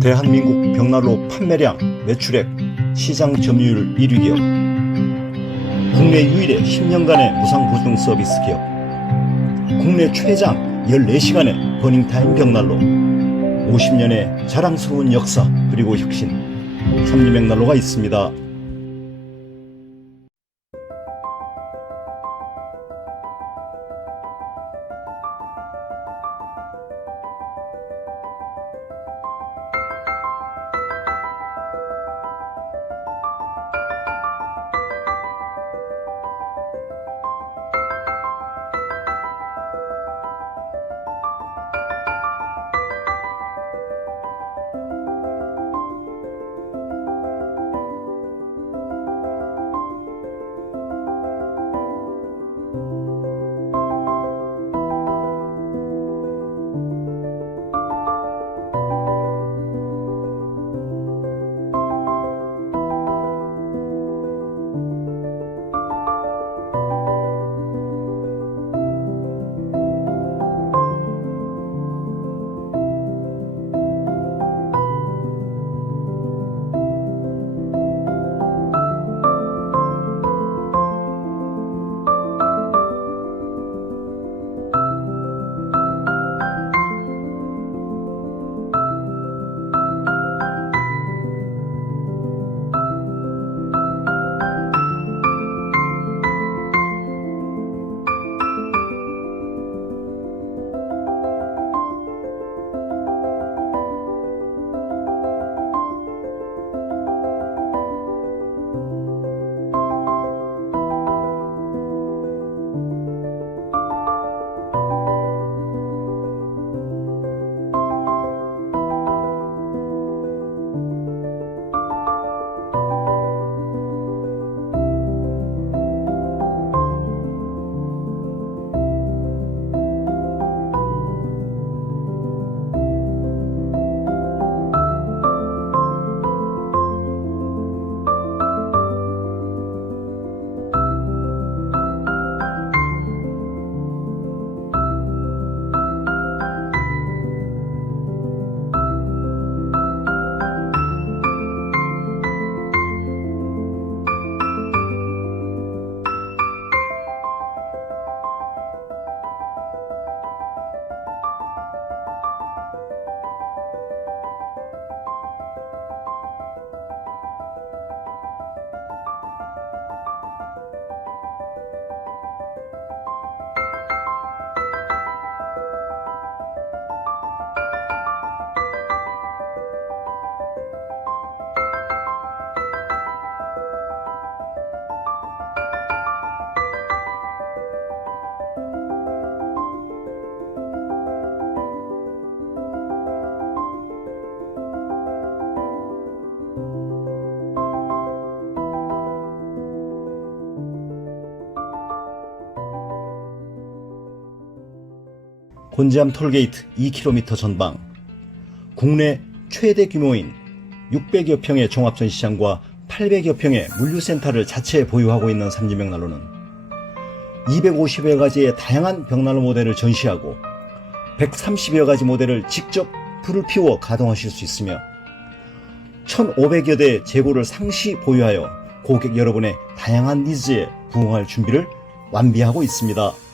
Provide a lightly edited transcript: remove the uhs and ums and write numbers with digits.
대한민국 벽난로 판매량, 매출액, 시장 점유율 1위 기업, 국내 유일의 10년간의 무상보증 서비스 기업, 국내 최장 14시간의 버닝타임 벽난로, 50년의 자랑스러운 역사 그리고 혁신, 삼진벽난로가 있습니다. 곤지암 톨게이트 2km 전방, 국내 최대 규모인 600여 평의 종합전시장과 800여 평의 물류센터를 자체에 보유하고 있는 삼진벽난로는 250여 가지의 다양한 벽난로 모델을 전시하고 130여 가지 모델을 직접 불을 피워 가동하실 수 있으며 1,500여 대의 재고를 상시 보유하여 고객 여러분의 다양한 니즈에 부응할 준비를 완비하고 있습니다.